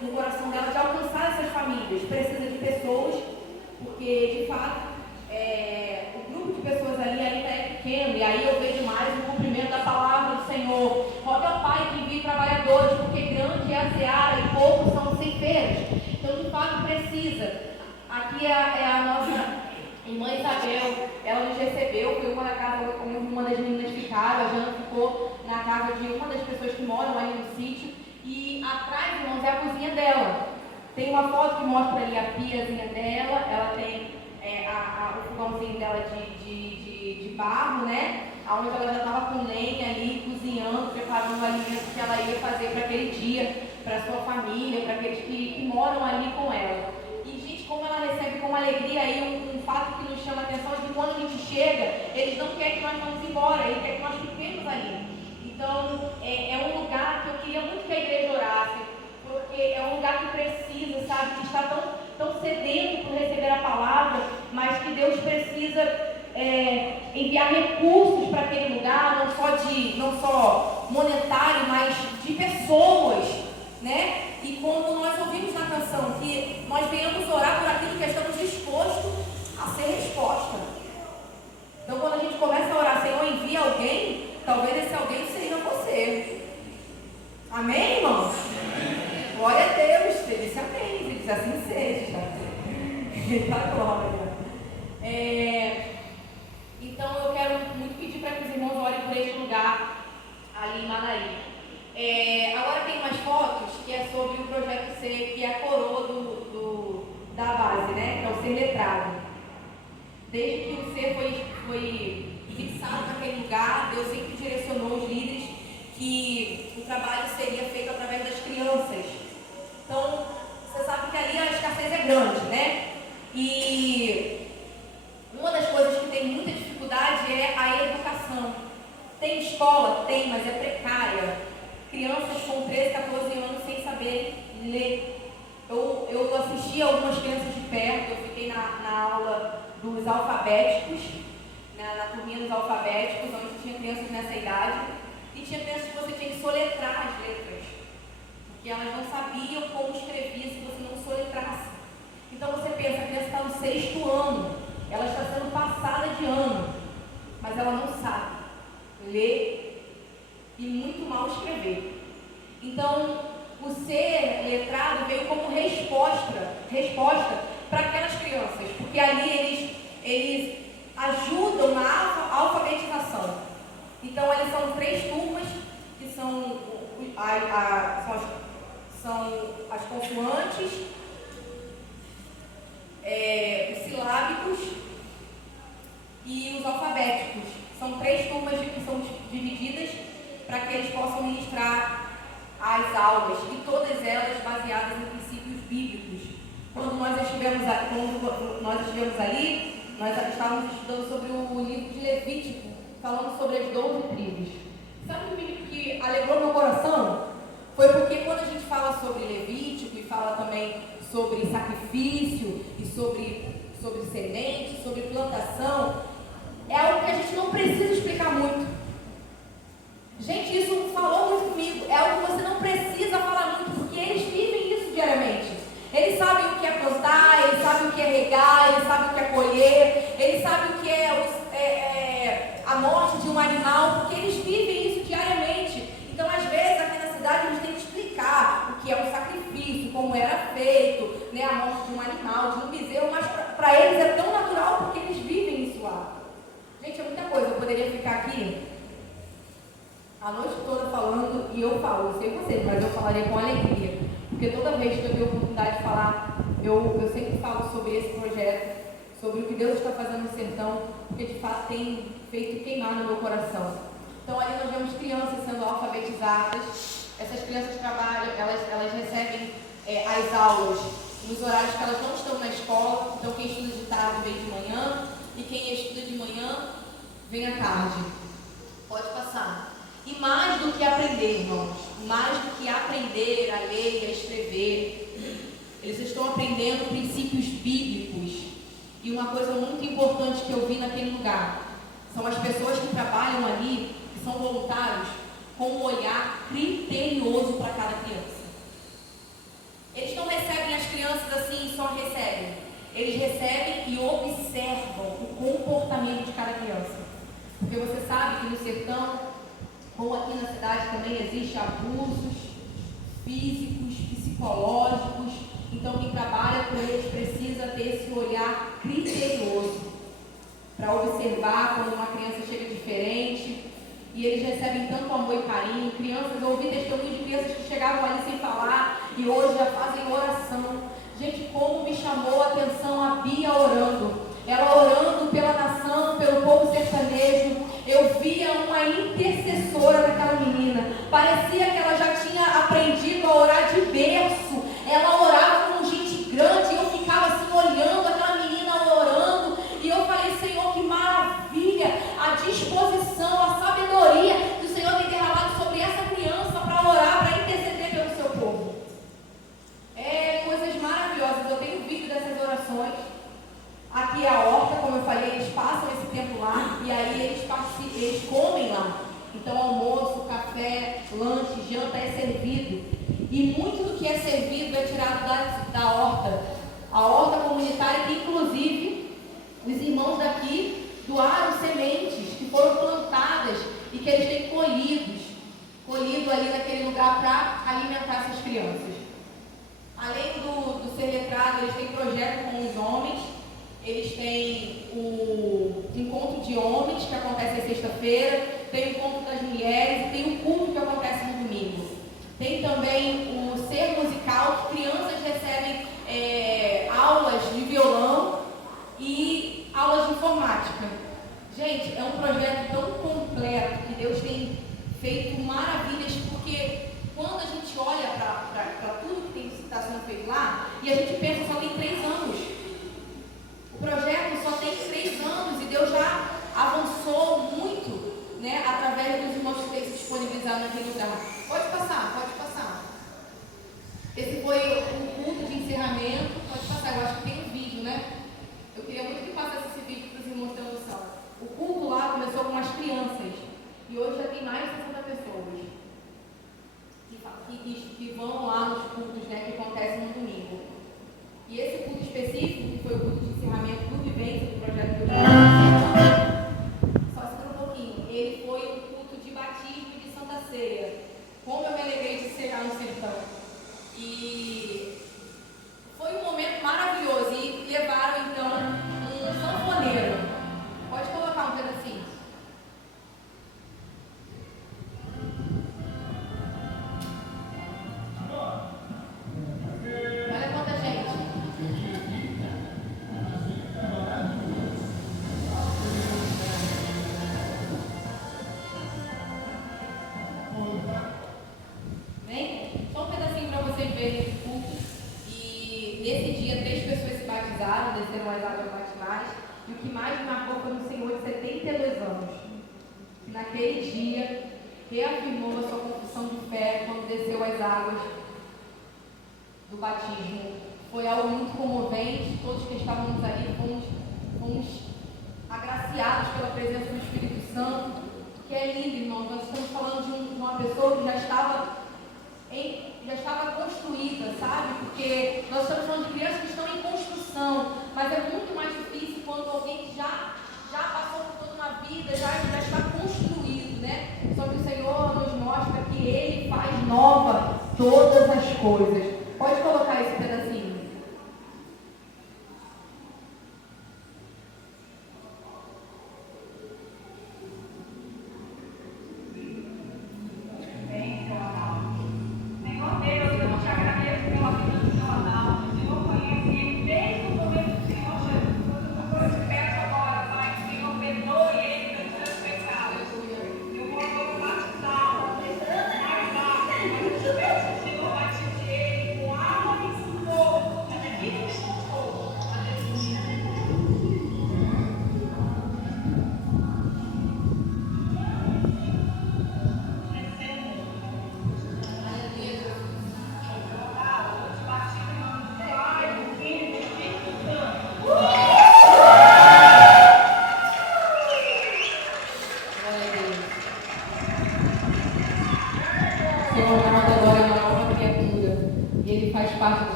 no coração dela de alcançar essas famílias. Precisa de pessoas, porque de fato o grupo de pessoas ali ainda é pequeno. E aí eu vejo mais o cumprimento da palavra do Senhor. Roga ao Pai que envie trabalhadores, porque grande é a seara e poucos são os ceifeiros. Então de fato precisa. Aqui é a nossa irmã Isabel, ela nos recebeu, foi uma das meninas ficaram, a Jana ficou na casa de uma das pessoas que moram ali no sítio, e atrás, irmãos, é a cozinha dela. Tem uma foto que mostra ali a piazinha dela, ela tem o fogãozinho dela de barro, onde ela já estava com lenha ali, cozinhando, preparando o alimento que ela ia fazer para aquele dia, para a sua família, para aqueles que moram ali com ela. Como ela recebe com alegria aí um fato que nos chama a atenção é que quando a gente chega, eles não querem que nós vamos embora, eles querem que nós fiquemos ali. Então, é um lugar que eu queria muito que a igreja orasse, porque é um lugar que precisa, sabe, que está tão sedento por receber a palavra, mas que Deus precisa enviar recursos para aquele lugar, não só monetário, mas de pessoas, E como nós ouvimos na canção, que nós venhamos orar por aquilo que estamos dispostos a ser resposta. Então, quando a gente começa a orar, Senhor, envia alguém, talvez esse alguém seja você. Amém, irmãos? Amém. Glória a Deus. Ele disse amém. Ele diz assim seja. Eita glória. Então, eu quero muito pedir para que os irmãos orem por esse lugar ali em Manaí. Agora tem umas fotos que é sobre o projeto C, que é a coroa da base, que é o ser letrado. Desde que o C foi fixado naquele lugar, Deus sempre direcionou os líderes que o trabalho seria feito através das crianças. Então, você sabe que ali a escassez é grande, E Tem escola? Tem, mas é precária. Crianças com 13, 14 anos sem saber ler. Eu assisti algumas crianças de perto, eu fiquei na aula dos alfabéticos, na turminha dos alfabéticos, onde tinha crianças nessa idade, e tinha crianças que você tinha que soletrar as letras, porque elas não sabiam como escrevia se você não soletrasse. Então você pensa, a criança está no 6º ano, ela está sendo passada de ano, mas ela não sabe ler e muito mal escrever. Então, o ser letrado veio como resposta para aquelas crianças, porque ali eles ajudam na alfabetização. Então, ali são 3 turmas, que são as consoantes, os silábicos e os alfabéticos. São 3 turmas que são divididas para que eles possam ministrar as aulas, e todas elas baseadas em princípios bíblicos. Quando nós estivemos ali, nós estávamos estudando sobre o livro de Levítico, falando sobre as 12 tribos. Sabe o que alegrou meu coração? Foi porque quando a gente fala sobre Levítico e fala também sobre sacrifício e sobre semente, sobre plantação, é algo que a gente não precisa explicar muito. Gente, isso falou muito comigo. É algo que você não precisa falar muito, porque eles vivem isso diariamente. Eles sabem o que é plantar, eles sabem o que é regar, eles sabem o que é colher, eles sabem o que é a morte de um animal, porque eles vivem isso diariamente. Então, às vezes, aqui na cidade, a gente tem que explicar o que é um sacrifício, como era feito, né, a morte de um animal, de um bezerro, mas para eles é tão natural porque eles vivem isso lá. Gente, é muita coisa. Eu poderia ficar aqui a noite toda falando, e eu falo, eu sei você, mas eu falaria com alegria, porque toda vez que eu tenho oportunidade de falar, eu sempre falo sobre esse projeto, sobre o que Deus está fazendo no sertão, porque de fato tem feito queimar no meu coração. Então ali nós vemos crianças sendo alfabetizadas, essas crianças trabalham, elas recebem as aulas nos horários que elas não estão na escola, então quem estuda de tarde vem de manhã, e quem estuda de manhã vem à tarde. Pode passar. E mais do que aprender, irmãos, mais do que aprender a ler e a escrever, eles estão aprendendo princípios bíblicos. E uma coisa muito importante que eu vi naquele lugar, são as pessoas que trabalham ali, que são voluntários, com um olhar criterioso para cada criança. Eles não recebem as crianças assim e só recebem. Eles recebem e observam o comportamento de cada criança. Porque você sabe que no sertão, ou aqui na cidade também, existem abusos físicos, psicológicos. Então quem trabalha com eles precisa ter esse olhar criterioso para observar quando uma criança chega diferente. E eles recebem tanto amor e carinho. Crianças, eu ouvi testemunho de crianças que chegavam ali sem falar e hoje já fazem oração. Gente, como me chamou a atenção a Bia orando. Ela orando pela nação, pelo povo sertanejo. Eu via uma intercessora daquela menina. Parecia que ela já tinha aprendido a orar de berço. Ela orava com gente grande e eu ficava assim olhando aquela menina orando. E eu falei, Senhor, que maravilha, a disposição, a sabedoria que o Senhor tem derramado sobre essa criança para orar, para interceder pelo seu povo. Coisas maravilhosas. Eu tenho vídeo dessas orações. Aqui é a horta, como eu falei, eles passam esse tempo lá e aí eles comem lá. Então almoço, café, lanche, janta é servido. E muito do que é servido é tirado da horta. A horta comunitária que inclusive os irmãos daqui doaram sementes que foram plantadas e que eles têm colhido ali naquele lugar para alimentar essas crianças. Além do ser letrado, eles têm projeto com os homens. Eles têm o encontro de homens, que acontece na sexta-feira, tem o encontro das mulheres e tem o culto que acontece no domingo. Tem também o ser musical, que crianças recebem aulas de violão e aulas de informática. Gente, é um projeto tão completo que Deus tem feito maravilhas, porque quando a gente olha para tudo que está sendo feito lá, e a gente pensa, só tem 3 anos. O projeto só tem 3 anos e Deus já avançou muito, né, através ele foi um culto de batismo e de Santa Ceia. Como eu me alegrei de ser lá no sertão. E foi um momento maravilhoso. E levaram então um sanfoneiro. Pode colocar um pedacinho. Olha quanta gente. Vem, só um pedacinho para vocês verem esse culto. E nesse dia 3 pessoas se batizaram, desceram as águas batismais. E o que mais me marcou foi um senhor de 72 anos, que naquele dia reafirmou a sua confissão de fé quando desceu as águas do batismo. Foi algo muito comovente. Todos que estávamos ali fomos agraciados pela presença do Espírito Santo, que é lindo, irmão. Nós estamos falando de uma pessoa que já estava construída, sabe? Porque nós estamos falando de crianças que estão em construção, mas é muito mais difícil quando alguém já passou por toda uma vida, já está construído, né? Só que o Senhor nos mostra que Ele faz nova todas as coisas. Pode colocar esse pedacinho.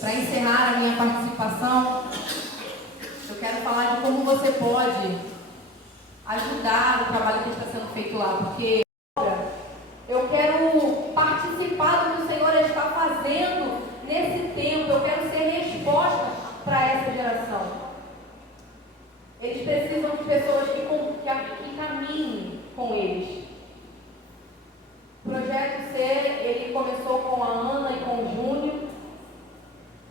Para encerrar a minha participação, eu quero falar de como você pode ajudar o trabalho que está sendo feito lá, porque eu quero participar do que o Senhor está fazendo nesse tempo, eu quero ser resposta para essa geração. Eles precisam de pessoas que caminhem com eles. O Projeto C, ele começou com a Ana e com o Júnior.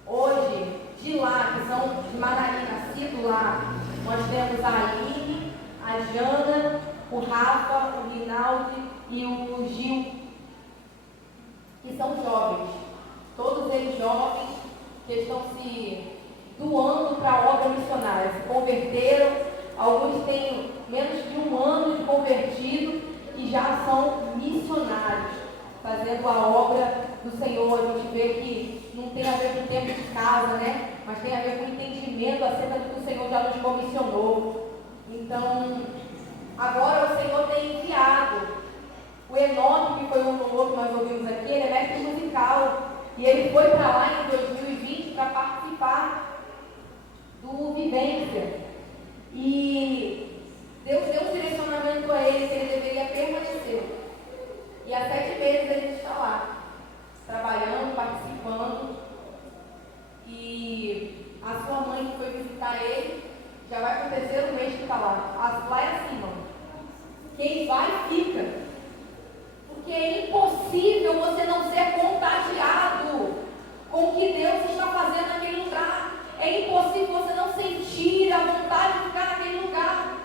Hoje, de lá, que são de Manaí, nascido lá, nós temos a Aline, a Jana, o Rafa, o Rinaldi e o Gil, que são jovens. Todos eles jovens que estão se doando para a obra missionária. Se converteram, alguns têm menos de 1 ano de convertido e já são missionários, fazendo a obra do Senhor. A gente vê que não tem a ver com o tempo de casa, né? Mas tem a ver com o entendimento acerca do que o Senhor já nos comissionou. Então, agora o Senhor tem enviado o Enoque, que foi um louvor que nós ouvimos aqui. Ele é mestre musical e ele foi para lá em 2020 para participar do Vivência. E Deus deu um direcionamento a ele que ele deveria permanecer. E há 7 meses ele está lá, trabalhando, participando. E a sua mãe que foi visitar ele, já vai acontecer um mês que está lá. Lá é assim, mano. Quem vai, fica. Porque é impossível você não ser contagiado com o que Deus está fazendo naquele lugar. É impossível você não sentir a vontade de ficar naquele lugar.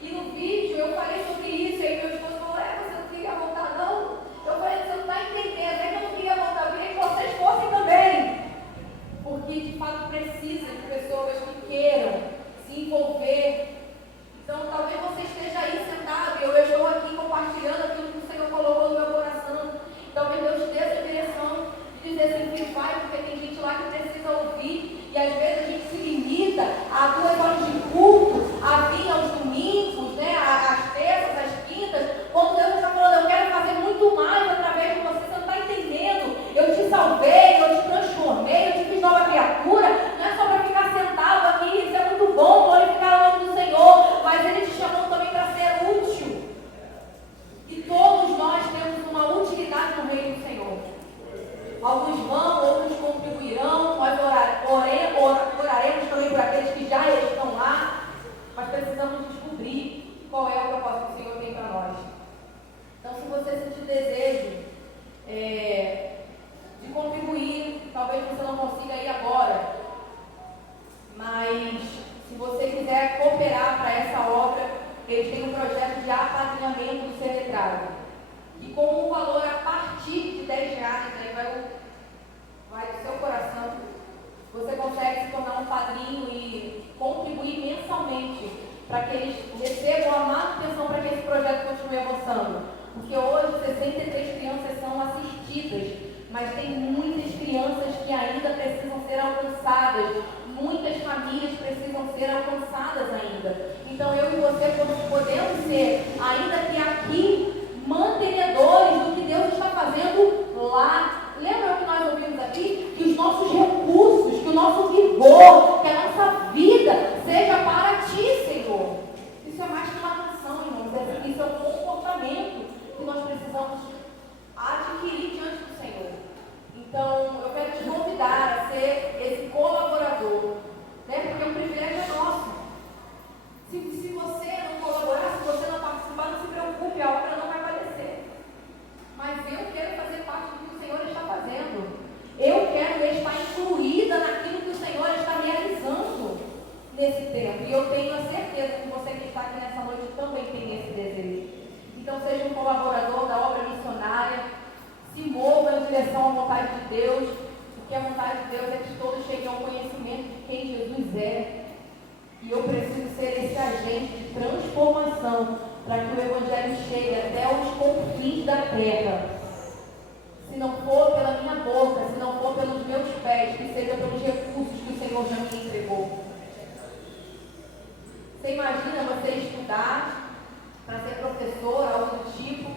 E no vídeo eu falei sobre isso, e aí meu esposo falou, você não queria voltar não? Eu falei, você não está entendendo, é que eu não queria voltar, eu queria que vocês fossem também. Porque de fato precisa de pessoas que queiram se envolver. Então talvez você esteja aí sentado, e eu estou aqui compartilhando descobrir qual é o propósito que o Senhor tem para nós. Então, se você sentir desejo de contribuir, talvez você não consiga ir agora, mas se você quiser cooperar para essa obra, eles têm um projeto de apadrinhamento do ser letrado. E com um valor a partir de R$10, aí vai do seu coração, você consegue se tornar um padrinho e contribuir mensalmente para que eles recebam a manutenção para que esse projeto continue avançando. Porque hoje 63 crianças são assistidas, mas tem muitas crianças que ainda precisam ser alcançadas, muitas famílias precisam ser alcançadas ainda. Então eu e você podemos ser, ainda que aqui, mantenedores do que Deus está fazendo lá. Lembra o que nós ouvimos aqui? Que os nossos recursos, que o nosso vigor, que a nossa vida seja para Ti, Senhor. Isso é mais que uma canção, irmãos. Isso é um comportamento que nós precisamos adquirir diante do Senhor. Então, eu quero te convidar a ser esse colaborador, né? Porque o privilégio é nosso. Se você não colaborar, se você não participar, não se preocupe, a obra não vai aparecer. Mas eu quero fazer parte do que o Senhor está fazendo. Eu quero estar incluída naquilo que o Senhor está realizando nesse tempo. E eu tenho a certeza que você que está aqui nessa noite também tem esse desejo. Então seja um colaborador da obra missionária, se mova em direção à vontade de Deus, porque a vontade de Deus é que todos cheguem ao conhecimento de quem Jesus é. E eu preciso ser esse agente de transformação para que o Evangelho chegue até os confins da terra. Se não for pela minha boca, se não for pelos meus pés, que seja pelos recursos que o Senhor já me entregou. Você imagina você estudar para ser professor, algo do tipo,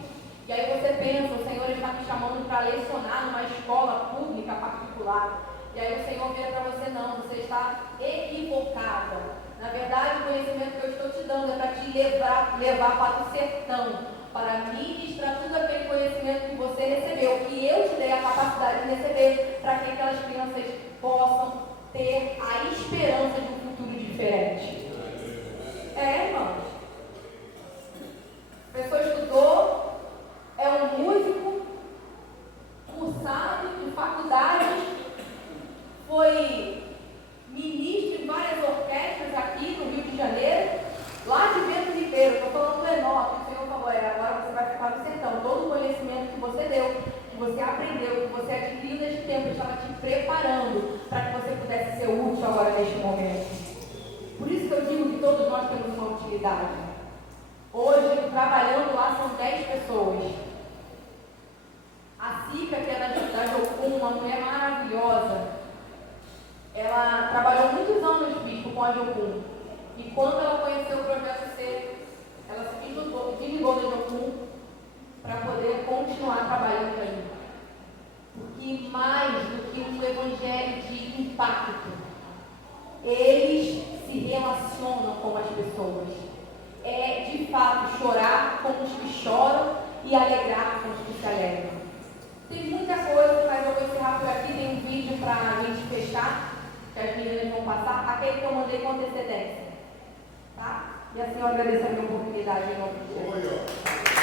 e aí você pensa, o Senhor está me chamando para lecionar numa escola pública particular. E aí o Senhor vira para você, não, você está equivocada. Na verdade, o conhecimento que eu estou te dando é para te levar para o sertão, para ministrar tudo aquele conhecimento que você recebeu, que eu te dei a capacidade de receber, para que aquelas crianças possam ter a esperança de um futuro diferente. Irmãos. A pessoa estudou, é um músico, cursado de faculdade, foi ministro em várias orquestras aqui no Rio de Janeiro, lá de Bento Ribeiro. Estou falando do Enoque, o Senhor falou, agora você vai ficar no sertão. Todo o conhecimento que você deu, que você aprendeu, que você adquiriu neste tempo, estava te preparando para que você pudesse ser útil agora neste momento. Por isso que eu digo que todos nós temos uma utilidade. Hoje, trabalhando lá, são 10 pessoas. A Cica, que é da Jocum, uma mulher maravilhosa, ela trabalhou muitos anos, bispo, com a Jocum. E quando ela conheceu o Projeto C, ela se desligou da Jocum para poder continuar trabalhando aí. Porque mais do que um evangelho de impacto, eles se relacionam com as pessoas. É, de fato, chorar com os que choram e alegrar com os que se alegram. Tem muita coisa, mas eu vou encerrar por aqui. Tem um vídeo para a gente fechar, que as meninas vão passar, aquele que eu mandei com antecedência. Tá? E assim eu agradeço a minha oportunidade em nome de Deus.